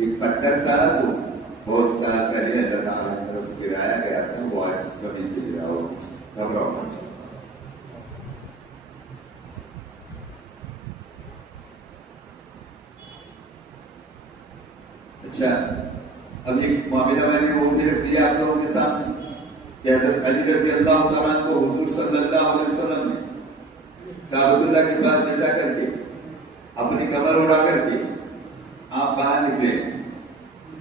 ایک پتھر تھا وہ بہت سال پہلے اللہ تعالیٰ کی طرف سے گرایا گیا تھا، وہ آج زمین پہ گرا ہو، گھبراؤ مت چلتا۔ اچھا، اب ایک معاملہ میں نے وہ بھی رکھ دیا آپ لوگوں کے سامنے کہ حضرت علی رضی اللہ تعالیٰ کو حضور صلی اللہ علیہ وسلم نے کعبۃ اللہ کے پاس سجدہ کر کے اپنی کمر اڑا کر کے آپ باہر نکلے۔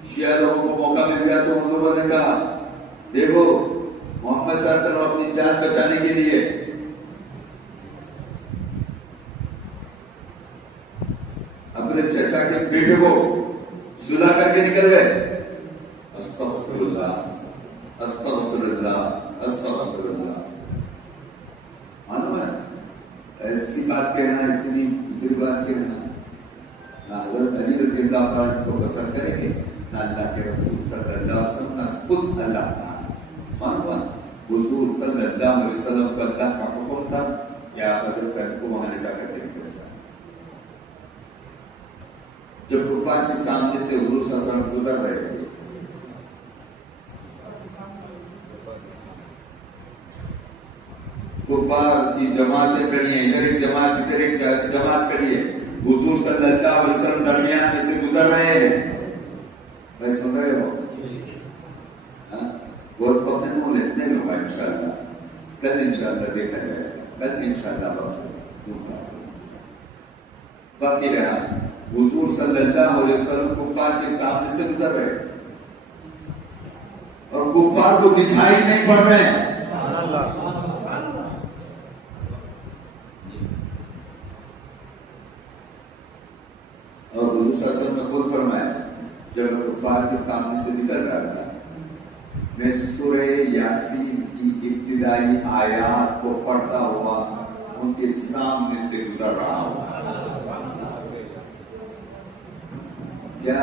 شیعہ لوگوں کو موقع مل گیا تو ان لوگوں نے کہا دیکھو محمد صلی اللہ علیہ وسلم اپنی جان بچانے کے لیے اپنے چچا کے بیٹے کو صلح کر کے نکل گئے۔ استغفر اللہ استغفر اللہ استغفر اللہ۔ معلوم ہے ایسی بات کہنا، اتنی بزرگ بات کہنا، نہ حضرت علی رضی اللہ تعالیٰ اس کو پسند کریں گے، نہ اللہ کے رسول صلی اللہ علیہ وسلم، نہ خود اللہ تعالیٰ۔ معلوم حضور صلی اللہ علیہ وسلم کو اللہ کا حکم تھا کہ آپ حضرت علی کو وہاں لٹا کر کے نکل جائیں۔ جب کفار کے سامنے سے حضور صلی اللہ علیہ وسلم گزر رہے تھے، کفار کی جماعتیں کھڑی ہیں، ادھر ایک جماعت ادھر ایک جماعت کھڑی ہے، حضور صلی اللہ علیہ وسلم درمیان میں سے گزر رہے ہیں۔ میں سن رہے ہو بہت وقت نہیں ہوگا انشاءاللہ، کل انشاءاللہ دیکھا جائے گا، کل انشاءاللہ باقی رہا حضور صلی اللہ علیہ وسلم کفار کے سامنے سے گزر رہے اور کفار کو دکھائی نہیں پڑ رہے۔ اور حضور صلی اللہ علیہ وسلم نے خود فرمایا جب میں کفار کے سامنے سے نکل رہا تھا، میں سورہ یاسین کی ابتدائی آیات کو پڑھتا ہوا ان کے سامنے سے گزر رہا ہوں۔ کیا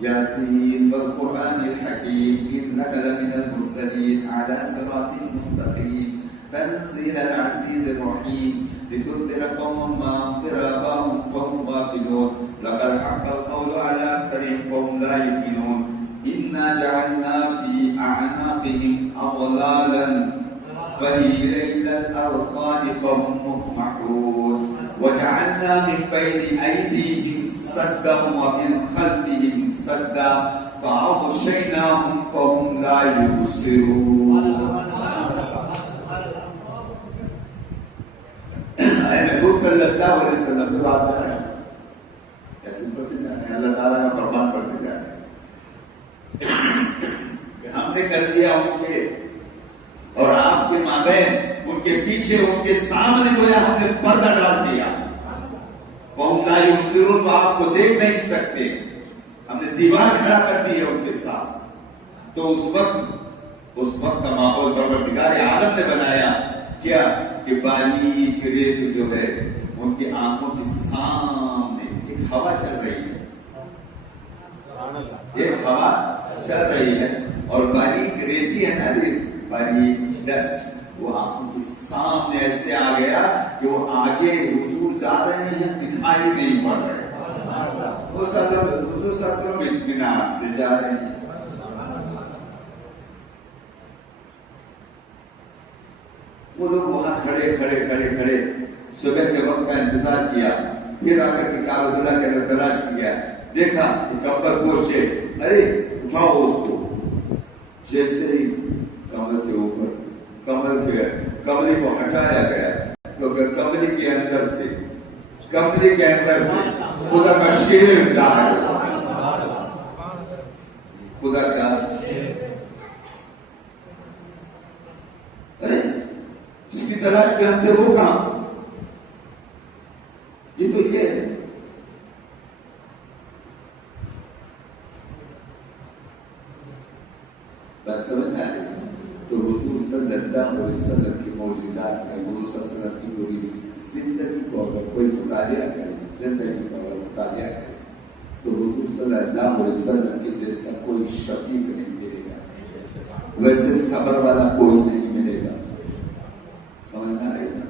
یاسین والقرآن الحکیم انک لمن المرسلین علی صراط مستقیم تنزیل العزیز الرحیم لتنذر قوما ما انذر آباؤهم فهم غافلون لقد حق القول على أكثرهم فهم لا يؤمنون إنا جعلنا في أعناقهم أغلالا فهي إلى الأذقان فهم مقمحون وجعلنا من بين أيديهم سدا ومن خلفهم سدا فأغشيناهم فهم لا يبصرون۔ محبوب صلی اللہ علیہ وسلم جو آپ جا رہے ہیں کیسے پڑھتے جا رہے ہیں، اللہ تعالیٰ کا فرمان پڑھتے جا رہے ہیں کہ ہم نے کر دیا ان کے اور آپ کے مابین، ان کے پیچھے ان کے سامنے گویا ہم نے پردہ ڈال دیا۔ وَهُمْ لَا يُبْصِرُونَ، وہ آپ کو دیکھ نہیں سکتے، ہم نے دیوار کھڑا کر دی ہے ان کے ساتھ۔ تو اس وقت کا ماحول پروردگار عالم نے بنایا کیا کہ باریک ریت جو ہے ان کی آنکھوں کے سامنے ایک ہوا چل رہی ہے، ایک ہوا چل رہی ہے اور باریک ریتی ہے نا، ریت باریک ڈسٹ، وہ آنکھوں کے سامنے ایسے آ گیا کہ وہ آگے حضور جا رہے ہیں دکھائی نہیں پڑ رہے، وہ حضور صلی اللہ علیہ وسلم اطمینان سے جا رہے ہیں۔ وہ لوگ وہاں کھڑے صبح کے وقت کا انتظار کیا، پھر آ کر کے کعبۃ اللہ کے اندر تلاش کیا، دیکھا کمبل پوش ہے، ارے اٹھاؤ اس کو، جیسے ہی کمبل کے اوپر کمبلی کو ہٹایا گیا تو کمبلی کے اندر سے خدا کا شیر ظاہر، خدا کا ارے اس کی تلاش میں ہم نے روکا، یہ تو یہ ہے۔ بات سمجھ میں آ گئی؟ تو حضور صلی اللہ علیہ وسلم کی معجزات ہے، حضور صلی اللہ علیہ وسلم کی پوری زندگی کو اگر کوئی مطالعہ کرے، زندگی کا اگر مطالعہ کرے تو حضور صلی اللہ علیہ وسلم کے جیسا کوئی شفیق نہیں ملے گا، ویسے صبر والا کوئی نہیں ملے گا۔ سمجھنا ہے نا؟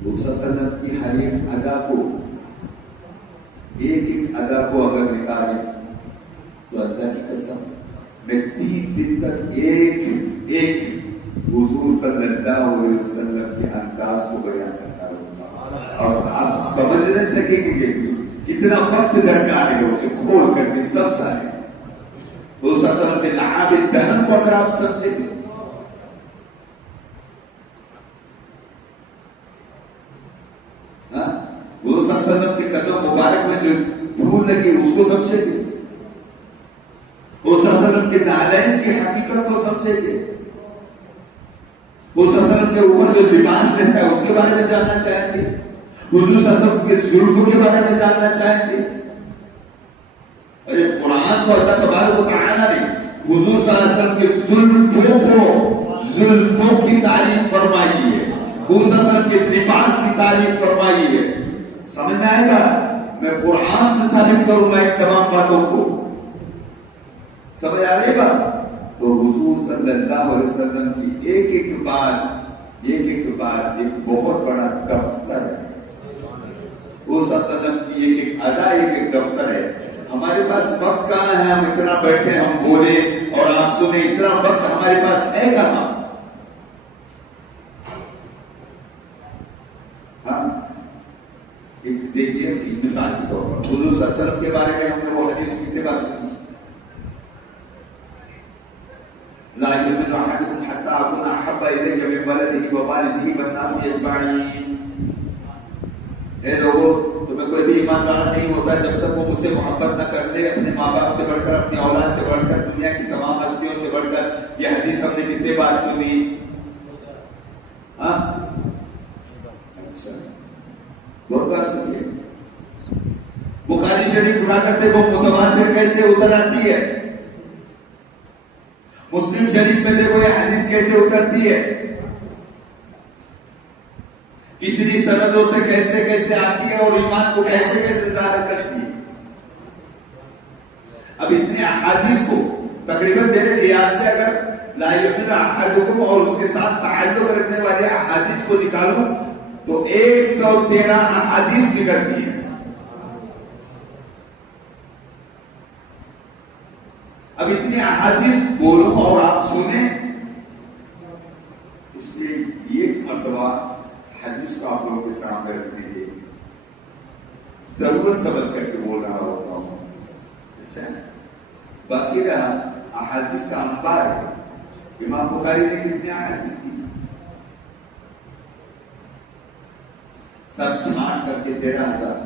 حضور صلی اللہ علیہ وسلم کی ہر ایک ادا کو ایک ایک ادا کو اگر نکالے تو اللہ کی قسم میں 3 دن تک ایک حضور صلی اللہ علیہ وسلم کے انداز کو بیان کرتا رہوں گا اور آپ سمجھ نہیں سکیں گے کہ کتنا وقت درکار ہے اسے کھول کر کے سمجھانے. حضور صلی اللہ علیہ وسلم کے لعاب دہن کو اگر آپ سمجھیں گے حضور صلی اللہ علیہ وسلم کے قدم مبارک میں جو دھول لگی اس کو سمجھیں گے, حضور صلی اللہ علیہ وسلم کے نالین کی حقیقت کو سمجھیں گے, حضور صلی اللہ علیہ وسلم کے اوپر جو لباس رہتا ہے اس کے بارے میں جاننا چاہیں گے, حضور صلی اللہ علیہ وسلم کے زلفوں کے بارے میں جاننا چاہیں گے. ارے قرآن تو اللہ تبارک و تعالیٰ نے حضور صلی اللہ علیہ وسلم کے زلفوں کی تعریف فرمائی ہے, حضور صلی اللہ علیہ وسلم کے لباس کی تعریف فرمائی ہے. سمجھ میں آئے گا؟ میں قرآن سے ثابت کروں گا ایک تمام باتوں کو. سمجھ آ رہے گا؟ تو حضور صلی اللہ علیہ وسلم کی ایک ایک بات ایک بہت بڑا دفتر ہے. حضور صلی اللہ علیہ وسلم کی ایک ایک ادا ایک دفتر ہے. ہمارے پاس وقت کہاں ہے؟ ہم اتنا بیٹھے ہم بولے اور آپ سنیں, اتنا وقت ہمارے پاس ہے کہاں؟ ہاں دیکھیے مثال کے طور پر حضور صلی اللہ علیہ وسلم کے بارے میں ہم نے وہ حدیث کتنے بار سنی, لا يؤمن احدكم حتى اكون احب اليه من ولده ووالده والناس اجمعين. اے لوگوں, تمہیں کوئی بھی ایمان لانا نہیں ہوتا جب تک وہ مجھ سے محبت نہ کر لے, اپنے ماں باپ سے بڑھ کر, اپنی اولاد سے بڑھ کر, دنیا کی تمام ہستیوں سے بڑھ کر. یہ حدیث ہم نے کتنے بار سنی؟ ہاں اچھا بہت بار سنیے. بخاری شریف اٹھا کرتے وہ متواتر کیسے اتر آتی ہے, مسلم شریف میں دیکھو یہ حدیث کیسے اترتی ہے, کتنی سندوں سے کیسے کیسے آتی ہے اور ایمان کو کیسے کیسے ظاہر کرتی ہے. اب اتنے احادیث کو تقریباً میرے خیال سے اگر لا یؤمن احدکم اور اس کے ساتھ تعلق رکھنے والے احادیث کو نکالوں تو 113 احادیث نکلتی ہے. اب اتنی احادیث بولوں اور آپ سنیں, اس لیے ایک مرتبہ حدیث کو آپ لوگوں کے سامنے رکھنے کی ضرورت سمجھ کر کے بول رہا ہوتا ہوں. اچھا باقی رہا احادیث کا انبار ہے. امام بخاری نے کتنے احادیث دی, سب چھانٹ کر کے 13,000,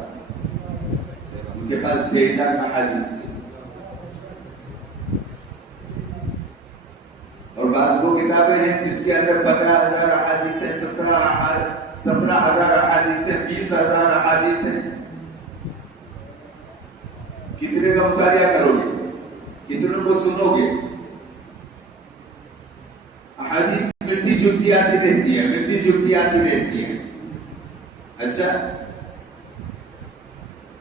ان کے پاس 1.5 لاکھ احادیث تھی. اور بعض وہ کتابیں ہیں جس کے اندر 15,000 احادیث ہیں, 17,000 احادیث ہیں, 20,000 احادیث ہیں. کتنے کا مطالعہ کرو گے, کتنوں کو سنو گے؟ احادیث ملتی جلتی آتی رہتی ہے. اچھا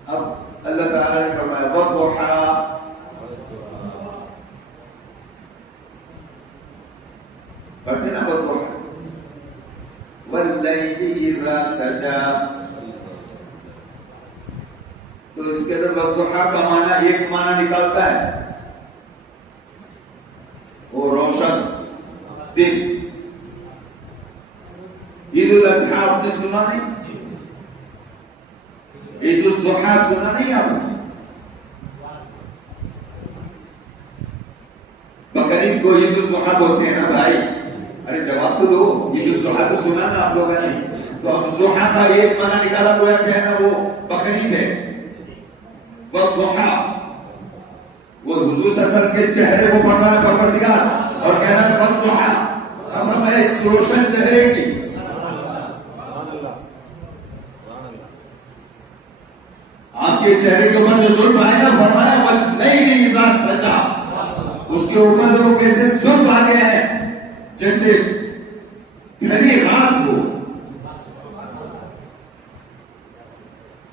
اب اللہ تعالیٰ نے فرمایا والضحیٰ, پڑھتے نا والضحیٰ, واللیل اذا سجا. تو اس کے اندر والضحیٰ کا معنی ایک معنی نکالتا ہے وہ روشن دن. عید الاضحیٰ آپ نے سنا نہیں, عید الضحیٰ سنا نہیں آپ نے؟ بقرعید کو عید الضحیٰ بولتے ہیں نا بھائی. ارے جواب تو دو, عید الضحیٰ تو سنا نا آپ لوگوں نے. تو اب ضحیٰ کا ایک معنی نکالا گویا کہ ہے نا وہ بقرعید ہے. والضحیٰ وہ حضور صلی اللہ علیہ وسلم کے چہرے کو پڑھنا ہے پروردگار اور کہنا ہے والضحیٰ, قسم ہے اس روشن چہرے کی. آپ کے چہرے کے اوپر جو ظلم آئے نا, فرمایا واللیل اذا سجا, اس کے اوپر جو کیسے ظلم آ گئے ہیں جیسے گھنی رات ہو.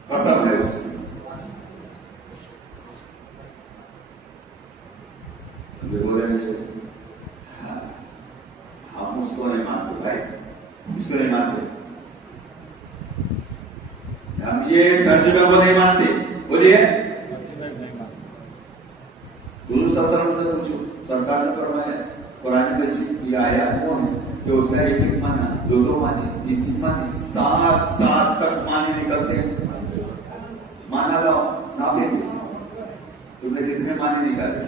قسم ہے اس کی. بولیں گے ہم اس کو نہیں مانتے بھائی, اس کو نہیں مانتے, ہم یہ ترجمے کو نہیں مانتے. بولیے حضور صلی اللہ علیہ وسلم سے پوچھو، سرکار نے فرمایا قرآن مجید کی آیات وہ ہیں کہ اس کا ایک ایک معنی، دو دو معنی، تین تین معنی، سات تک معنی نکلتے ہیں. مانا لاؤ ناپے تم نے کتنے معنی نکالے؟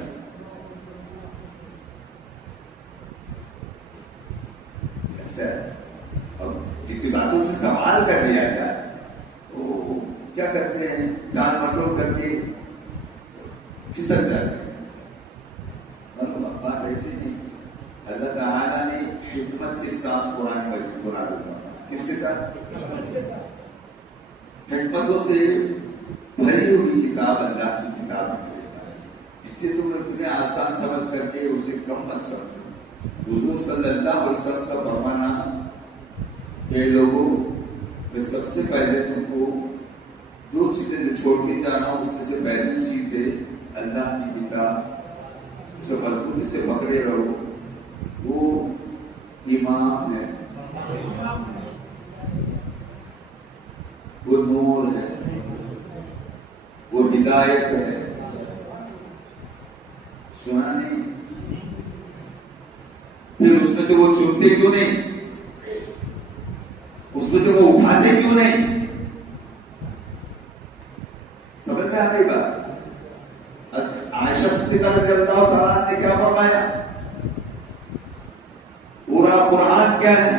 اچھا اب کسی باتوں سے سوال کر لیا جائے تو کیا کرتے ہیں؟ جان مٹول کر کے کھسک جاتے ہیں. بات ایسی نہیں. اللہ تعالیٰ نے حکمت کے ساتھ قرآن مجید کو نازل کیا. کس کے ساتھ؟ حکمتوں سے بھری ہوئی کتاب اللہ کی کتاب ہے. اس سے تم اتنے آسان سمجھ کر کے اسے کم مت سمجھو. حضور صلی اللہ علیہ وسلم کا فرمانا کہ لوگوں میں سب سے پہلے تم کو دو چیزیں جو چھوڑ کے جانا ہوں، اس میں سے پہلی چیز ہے اللہ کی کتاب. اسے مضبوطی سے پکڑے رہو. وہ امام ہے، وہ نور ہے، وہ ہدایت ہے. سنا نہیں؟ پھر اس میں سے وہ چنتے کیوں نہیں؟ اس میں سے وہ اٹھاتے کیوں نہیں؟ سمجھ میں آ گئی بات؟ عائشہ صدیقہ رضی اللہ تعالیٰ نے کیا فرمایا؟ پورا قرآن کیا ہے؟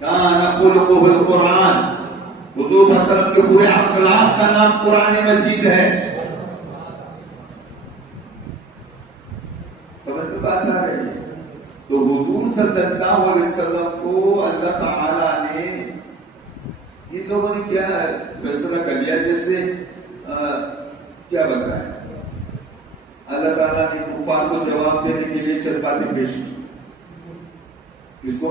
کان خلقہ القرآن. حضور صلی اللہ علیہ وسلم کے پورے اخلاق کا نام قرآن مجید ہے. سمجھ میں بات آ رہی ہے؟ تو حضور صلی اللہ علیہ وسلم کو اللہ تعالیٰ نے، ان لوگوں نے کیا فیصلہ کر لیا جیسے کیا بتایا؟ اللہ تعالیٰ نے کفار کو جواب دینے کے لیے چند باتیں پیش کی. کس کو؟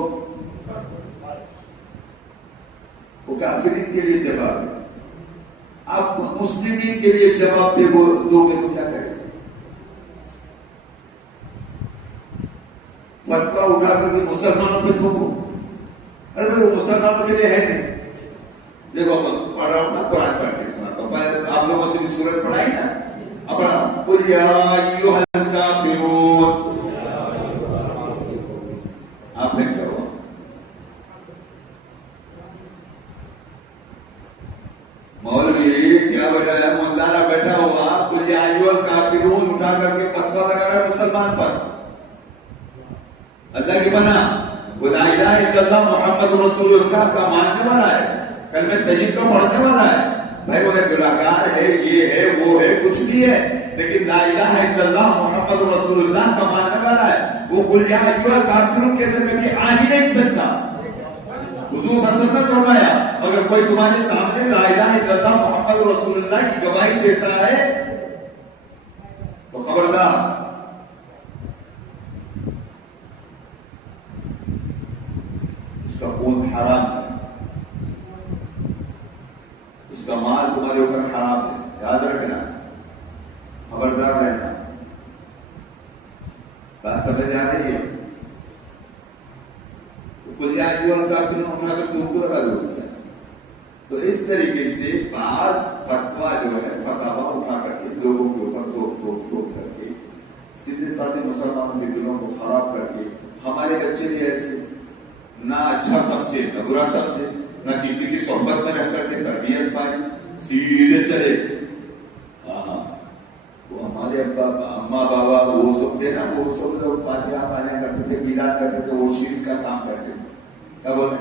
وہ کافرین کے لیے جواب ہے. آپ مسلمین کے لیے جواب دے وہ دو گے تو کیا کریں؟ فتوا اٹھا کر کے مسلمانوں پہ تھوپو. ارے بھائی وہ مسلمانوں کے لیے ہے نہیں. دیکھو پڑھ رہا ہوں نا قرآن پڑھ کے سناتا ہوں. آپ لوگوں سے بھی سورت پڑھائی نا اپنا. قل یا ایھا الکافرون. آپ نے کیا ہوا؟ مولوی کیا بیٹھا ہے؟ مولانا بیٹھا ہوا قل یا ایھا الکافرون اٹھا کر کے فتوا لگا رہا ہے مسلمان پر. اللہ کی بنا وہ لا الہ الا اللہ محمد رسول اللہ کا ماننے والا ہے، کلمہ طیب کا پڑھنے والا ہے. بھائی وہ گناہگار ہے، یہ ہے وہ ہے کچھ بھی ہے، لیکن لا الہ الا اللہ محمد رسول اللہ کا ماننے والا ہے. وہ قل یا ایھا الکافرون کے اندر کبھی آ ہی نہیں سکتا. حضور صلی اللہ علیہ وسلم نے فرمایا اگر کوئی تمہارے سامنے لا الہ الا اللہ محمد رسول اللہ کی گواہی دیتا ہے تو خبردار، اس کا خون حرام ہے، اس کا مال تمہارے اوپر حرام ہے. یاد رکھنا، خبردار رہنا. بات سمجھ آ رہی ہے؟ کل یا ایھا الکافرون اٹھا کر کیوں کو لگا دو. تو اس طریقے سے بعض فتوا جو ہے فتوا اٹھا کر کے لوگوں کے اوپر تھوپ کر کے سیدھے سادھے مسلمانوں کے دلوں کو خراب کر کے. ہمارے بچے بھی ایسے نہ اچھا سمجھے نہ برا سمجھے، نہ کسی کی صحبت میں رہ کر کے تربیت پائے، سیدھے چلے. وہ ہمارے اما بابا وہ سب تھے نا، وہ سب لوگ فاتحہ پایا کرتے تھے، میلاد کرتے تھے، وہ شرک کا کام کرتے تھے. کیا بولے؟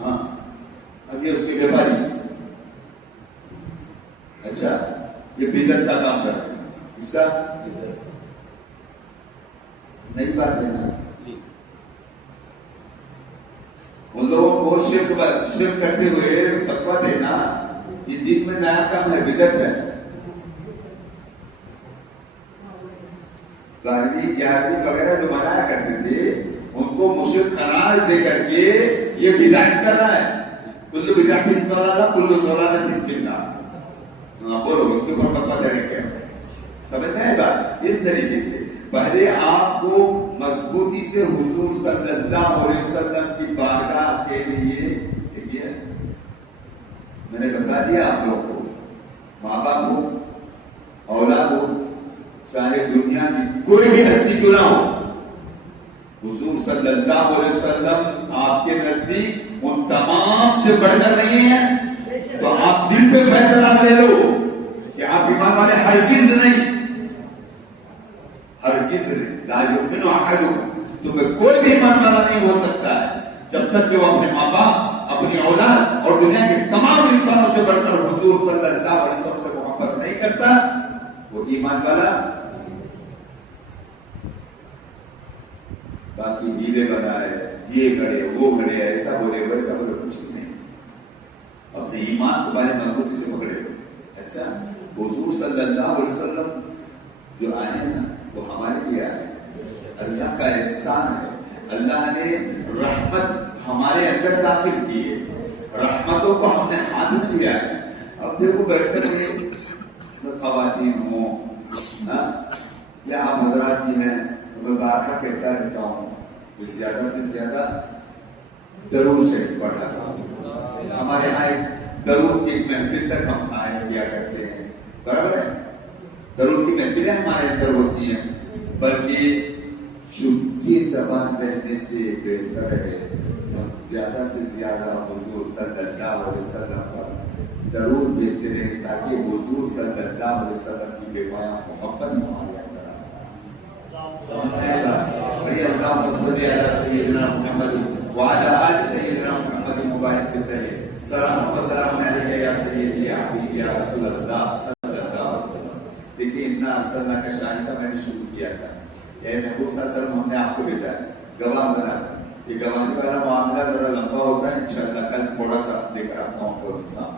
ہاں اب یہ اس کے بیماری. اچھا یہ بدعت کا کام کر رہے ہیں. اس کا نئی بات ہے نا. ان لوگوں کو شرک کرتے ہوئے فتوا دینا یہ دین میں نیا کام ہے، بدعت ہے. 12ویں 11ویں وغیرہ جو منایا کرتے تھے ان کو مشرک قرار دے کر کے یہ بدعت کر رہا ہے. کل بدعت ضلالہ کل ضلالۃ فی النار. بولو ان کے اوپر فتوا دینے کیا سمجھ میں ہے بات؟ اس طریقے سے پہلے آپ کو مضبوطی سے حضور صلی اللہ علیہ وسلم کی بارگاہ کے لیے میں نے بتا دیا آپ لوگ کو، ماں باپ ہو، اولاد ہو، چاہے دنیا کی کوئی بھی ہستی کیوں نہ ہو، حضور صلی اللہ علیہ وسلم آپ کے نزدیک ان تمام سے بڑھ کر نہیں ہیں. تو آپ دل پہ فیصلہ لے لو کہ آپ ایمان والے ہرگز نہیں، ہرگز نہیں. لا یؤمن احدکم، تمہیں کوئی بھی ایمان والا نہیں ہو سکتا ہے جب تک کہ وہ اپنے ماں باپ، اپنی اولاد اور دنیا کے تمام انسانوں سے بڑھ کر حضور صلی اللہ علیہ وسلم سے محبت نہیں کرتا. وہ ایمان والا. باقی ہیلے بنائے، یہ کرے، وہ کرے، ایسا بولے، ویسا بولے، کچھ نہیں. اپنے ایمان کو بارے مضبوطی سے پکڑے. اچھا، حضور صلی اللہ علیہ وسلم جو آئے ہیں نا، وہ ہمارے لیے آئے. اللہ کا احسان ہے. اللہ نے رحمت ہمارے اندر داخل کی ہے. رحمتوں کو ہم نے ہاتھ میں لیا ہے. اب دیکھو بیٹھ کر خواتین ہوں یا ہم حضرات بھی ہیں، میں بار بار کہتا رہتا ہوں، زیادہ سے زیادہ درود سے پڑھاتا ہوں. ہمارے یہاں ایک درود کی ایک محفل تک ہم قائم کیا کرتے ہیں. برابر ہے، درود کی محفلیں ہمارے اندر ہوتی ہیں. بلکہ چپکی زبان کہنے سے بہتر ہے ہم زیادہ سے زیادہ حضور صلی اللہ علیہ وسلم پر درود بھیجتے رہیں، تاکہ حضور صلی اللہ علیہ وسلم کی بے پایا محبت ہمارے اندر آ جائے. اللهم صل على سيدنا محمد وعلى آل سيدنا محمد مبارك وسلم. سلام و سلام علیک یا سیدی یا حبیبی یا رسول اللہ صلی اللہ علیہ وسلم. دیکھیے انا ارسلنا کا شاہد کا میں نے شروع کیا تھا. اے محبوب صلی اللہ علیہ وسلم، ہم نے آپ کو بھیجا ہے گواہ بنا کر. یہ گواہی والا معاملہ ذرا لمبا ہوتا ہے، انشاءاللہ کل تھوڑا سا لے کر آتا ہوں کو انسان.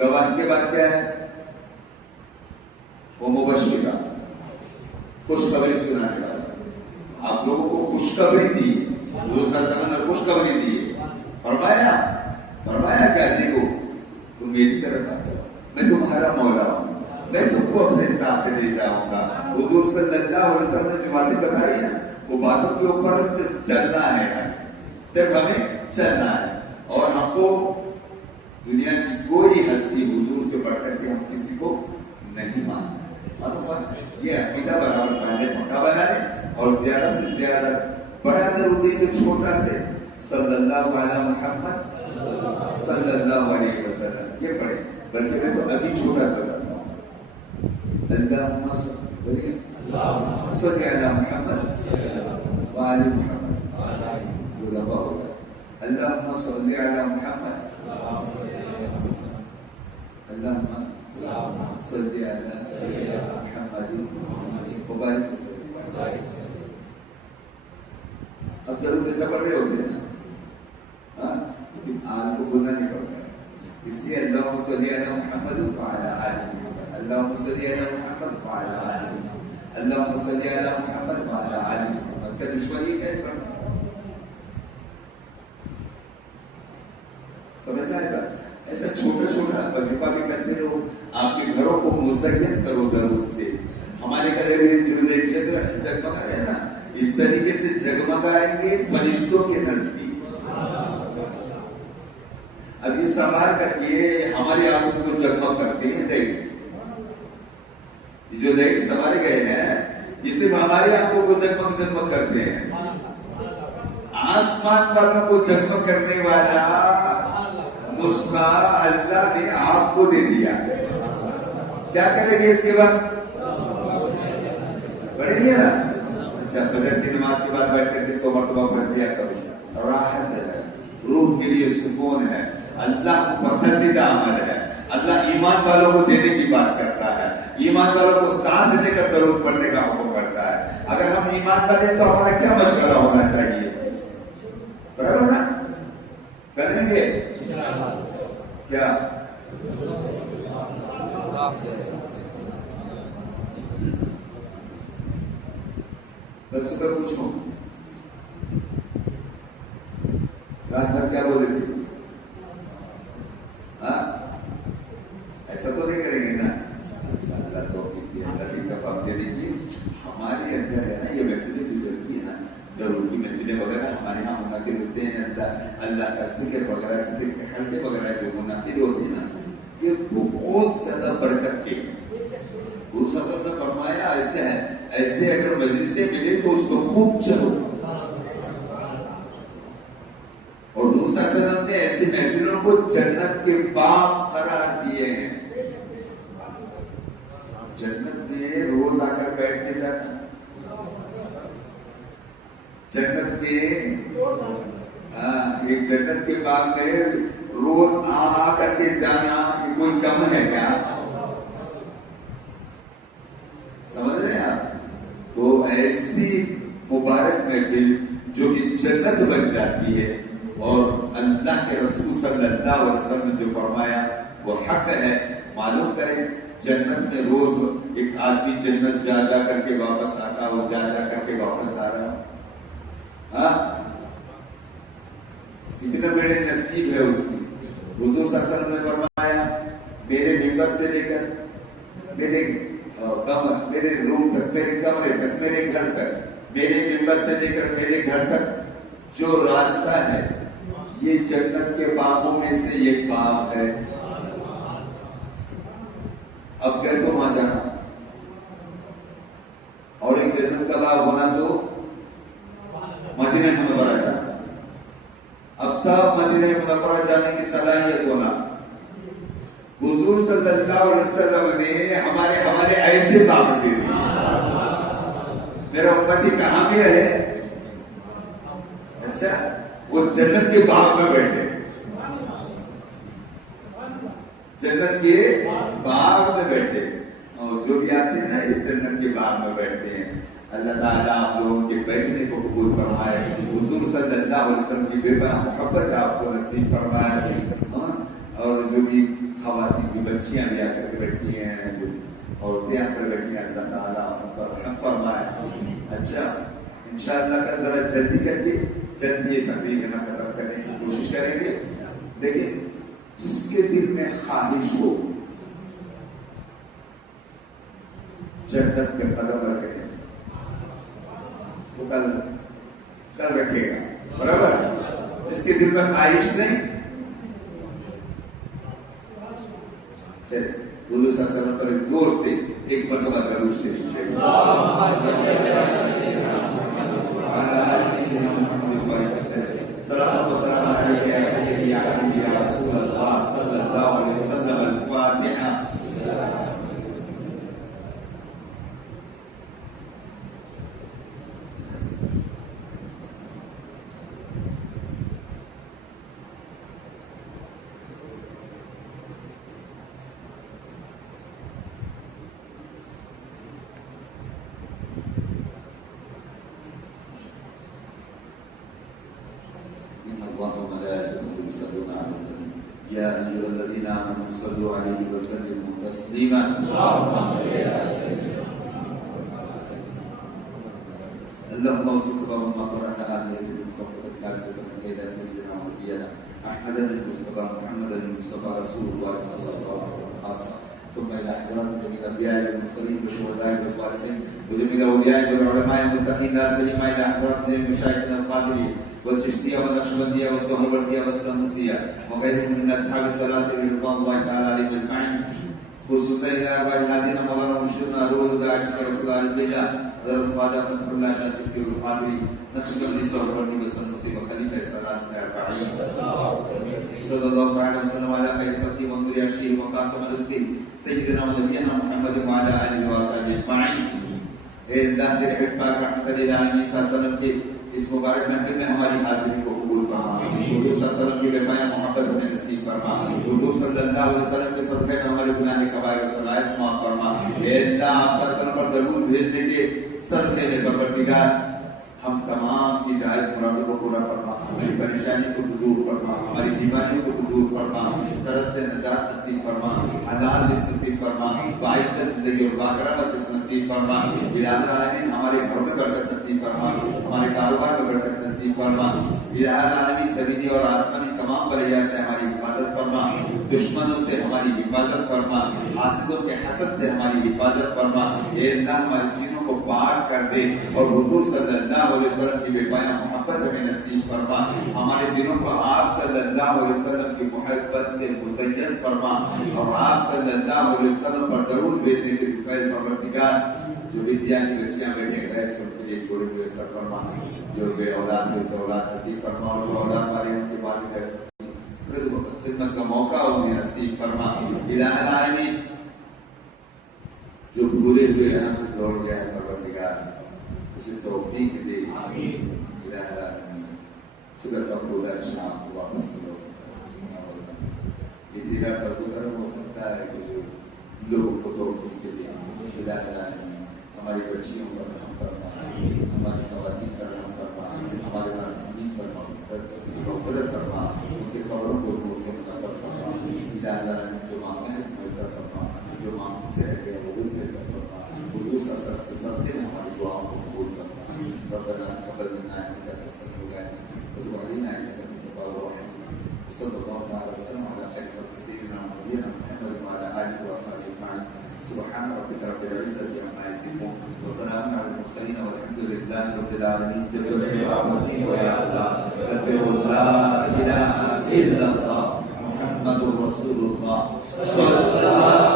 گواہی کے بعد کیا ہے؟ وہ مبشرہ، خوشخبری سنانے والا. آپ لوگوں کو خوشخبری دی، حضور صلی اللہ علیہ وسلم نے خوشخبری دی. فرمایا کیا؟ دیکھو تم میری طرف آ جاؤ، میں تمہارا مولا ہوں، میں تم کو اپنے ساتھ لے جاؤں گا. حضور صلی اللہ علیہ وسلم نے جو باتیں بتائی نا، وہ باتوں کے اوپر صرف چلنا ہے، صرف ہمیں چلنا ہے. اور ہم کو دنیا کی کوئی ہستی حضور سے بڑھ کر کے ہم کسی کو نہیں مانتے. یہ عقیدہ برابر پہلے پکا بنا لیں، اور زیادہ سے زیادہ بڑا ضروری کہ چھوٹا سے صلی اللہ علیہ محمد صلی اللہ علیہ وسلم یہ پڑھے. بلکہ میں تو ابھی چھوٹا بتاتا ہوں، اللہم صلی علی محمد وآل محمد. جو لمبا ہوگا، اللہم صلی علی محمد، اللہم صلی علی محمد مبارک وسلم. اب درود ایسا پڑھ رہے ہوتے ہیں نا، لیکن آل کو بولنا نہیں پڑتا ہے. اس لیے اللہم صلی علی محمد وعلی آل محمد، اللہم صلی علی محمد وعلی آل محمد، اللہم صلی علی محمد وعلی آل محمد. کا دشمنی کیا ہے پڑھنا؟ سمجھ میں آئے گا؟ ایسا چھوٹا چھوٹا وظیفہ بھی کرتے رہو. آپ کے گھروں کو مزین کرو درود سے. ہمارے گھر میں جو جگمگا ہے نا، اس طریقے سے جگمگائیں گے فرشتوں کے نزدیک. اب یہ سوال کر کے ہماری آنکھوں کو جگمگ کرتے ہیں لائٹ، جو لائٹ سوارے گئے ہیں یہ صرف ہماری آنکھوں کو جگمگ جگمگ کرتے ہیں. آسمان والوں کو جگمگ کرنے والا نسخہ اللہ نے آپ کو دے دیا. کیا کریں گے اس کے بعد؟ پڑھیں گے نا. اچھا، فجر کی نماز کے بعد بیٹھ کر کے 100 مرتبہ پڑھ دیا کرو. راحت ہے، روح کے لیے سکون ہے، اللہ کو پسندیدہ عمل ہے. اللہ ایمان والوں کو دینے کی بات کرتا ہے، ایمان والوں کو ساتھ دینے کا درود پڑھنے کا حکم کرتا ہے. اگر ہم ایمان والے تو ہمارا کیا مشغلہ ہونا چاہیے؟ برابر نا؟ کریں گے کیا؟ بچوں کا پوچھو، رات بھر کیا بولے تھے؟ ایسا تو نہیں کریں گے نا؟ اچھا، اللہ تو اللہ کی تفاق دے دیکھیے. ہمارے اندر ہے نا یہ محفلیں جو چلتی ہے نا، درود کی محفلیں وغیرہ ہمارے یہاں منعقد ہوتے ہیں. اللہ کا ذکر وغیرہ، ذکر کے حلقے وغیرہ جو منعقد ہوتے ہیں نا، یہ بہت زیادہ برکت کے دوسرا سب نے فرمایا ایسے ہے، ایسے اگر مجلس سے ملے تو اس کو خوب چلو، اور دوسرا سب نے ایسے محفلوں کو جنت کے باغ قرار دیے ہیں. جنت میں روز آ کر بیٹھ کے جانا، جنت میں ایک جنت کے باغ میں روز آ کر کے جانا یہ کوئی کم ہے کیا؟ سمجھ رہے ہیں آپ؟ تو ایسی مبارک محفل جو کہ جنت بن جاتی ہے، اور اللہ کے رسول صلی اللہ علیہ وسلم نے جو فرمایا وہ حق ہے. معلوم کریں جنت میں روز ایک آدمی جنت جا جا کر کے واپس آتا ہو، جا جا کر کے واپس آ رہا ہو. اتنا بڑے نصیب ہے اس کی. حضور صلی اللہ علیہ وسلم نے فرمایا میرے ممبر سے لے کر میرے روم تک، میرے کمرے تک، میرے گھر تک، میرے ممبر سے لے کر میرے گھر تک جو راستہ ہے یہ جنت کے باغوں میں سے ایک باغ ہے. اب کہ تو وہاں جانا، اور ایک جنت کا باغ ہونا تو مدینہ منورہ جانا. اب سب مدینہ منورہ جانے کی صلاحیت ہونا. حضور صلی اللہ علیہ وسلم نے ہمارے حوالے ایسے باغ دے دیے. میرا امتی کہاں بھی رہے، اچھا وہ جنت کے باغ میں بیٹھے، جنت کے باغ میں بیٹھے. اور جو بھی آتے ہیں نا یہ جنت کے باغ میں بیٹھتے ہیں. اللہ تعالیٰ آپ لوگوں کے بیٹھنے کو قبول فرمائے. حضور صلی اللہ علیہ وسلم کی بے پناہ محبت آپ کو نصیب فرمائے. اور جو بھی خواتین کی بچیاں بھی آ کر کے بیٹھی ہیں، جو عورتیں آ کر بیٹھی ہیں، اللہ تعالیٰ ان پر رحم فرمائے. اچھا انشاءاللہ کل ذرا جلدی کر کے جلدی یہ تقریر نہ ختم کرنے کی کوشش کریں گے. دیکھیں جس کے دل میں خواہش ہو جنت میں قدم رکھے وہ کل رکھے گا، برابر. جس کے دل میں خواہش نہیں، چلے حضور صلی اللہ علیہ وسلم پر زور سے ایک مرتبہ درود شریف السلام علیکم یا سیدی یا حبیبی یا رسول اللہ صلی اللہ علیہ وسلم. الفاتحہ. يا أيها الذين آمنوا صلوا عليه وسلموا تسليما. اللهم وصل ما قرأنا هذه المقطعات الكاملة إلى سيدنا ونبينا أحمد المصطفى محمد المصطفى رسول الله صلى الله عليه وسلم خاصة، ثم إلى حضرات جميع الأنبياء والمرسلين والشهداء والصالحين وجميع الأولياء والعلماء المتقين لا سيما إلى حضرات مشايخنا القادرين والچشتیہ والنقشبندیہ والسہروردیہ والسلمسیہ وغیرهم من اصحاب السلاسل رضوان اللہ تعالی علیہم اجمعین، خصوصا الى ارواح ہادینا مولانا مرشدنا روح الداعش رسول اللہ حضرت خواجہ فتح اللہ شاہ چشتی القادری نقشبندی سہروردی والسلمسی وخلیفہ ثلاثہ اربعین صلی اللہ علیہ وسلم علی خیر خلقہ وانظر عرشہ وقاسم رزقہ سیدنا ونبینا محمد وعلی آلہ وصحبہ اجمعین. اے اللہ تیرے حبیب پاک رحمت للعالمین صلی اللہ علیہ وسلم کے اس مبارک محفل میں ہماری حاضری کو قبول فرما. حضور صلی اللہ علیہ وسلم کی بے پناہ محبت ہمیں نصیب فرما. حضور صلی اللہ علیہ وسلم کے صدقے میں ہمارے گناہ کبائر و صغائر معاف فرما. اے اللہ آپ صلی اللہ علیہ وسلم پر درود بھیجنے کے صدقے میں پروردگار ہم تمام کی جائز مرادوں کو پورا فرما، ہماری پریشانی کو دور فرما، ہماری بیماریوں کو دور فرما، طرز سے نجات نصیب فرما، حلال رزق نصیب فرما، باعث زندگی اور باقرہ رزق نصیب فرما. الہ العالمین ہمارے گھروں میں برکت نصیب فرما، ہمارے کاروبار میں برکت نصیب فرما. الہ العالمین زمینی اور آسمانی تمام بلیا سے ہماری حفاظت فرما، دشمنوں سے ہماری حفاظت فرما، حاسدوں کے حسد سے ہماری حفاظت فرما. اے اللہ ہمارے سینوں کو پاک کر دے اور حضور صلی اللہ علیہ وسلم کی بے پایہ محبت ہمیں نصیب فرما. ہمارے دلوں کو آپ صلی اللہ علیہ وسلم کی محبت سے مزین فرما اور آپ صلی اللہ علیہ وسلم پر درود بھیجنے کے فیض پروردگار. جو ودیا کی بچیاں بیٹھے گئے سب کے لیے چھوڑے ہوئے سب فرما. جو بے اولاد ہے اسے اولاد نصیب فرما اور جو اولاد والے ان کے والد خدمت کا موقع انہیں نصیب فرما. الہ العالمین جو بھولے ہوئے یہاں سے دوڑ گیا ہے پروردگار اسے توفیق دے. الہ العالمین صدق قبول شام کو واپس کرو. یہ تیرا فرض و کرم ہو سکتا ہے کہ جو لوگوں کو توفیق دے. الہ العالمین ہماری بچیوں پر رحم فرما, ہماری خواتین پر رحم فرما, ہمارے والدین پر مغفرت فرما, ان کے قبروں کو نور سے منور فرما. الہ العالمین جو مانگا ہے میسر فرما, جو مانگنے سے رہ گیا وہ بھی میسر فرما. حضور صلی اللہ علیہ وسلم نے ہماری دعاؤں کو قبول فرما. ربنا تقبل منا انك انت السميع العليم وتب علينا انك انت التواب الرحيم. وصلى الله تعالى وسلم على خير خلق سيدنا ونبينا محمد وعلى اله وصحبه اجمعين. سبحان ربك رب العزة عما يصفون وسلام على المرسلين والحمد لله رب العالمين. جل وعلا يا الله لا اله الا الله محمد رسول الله صلى الله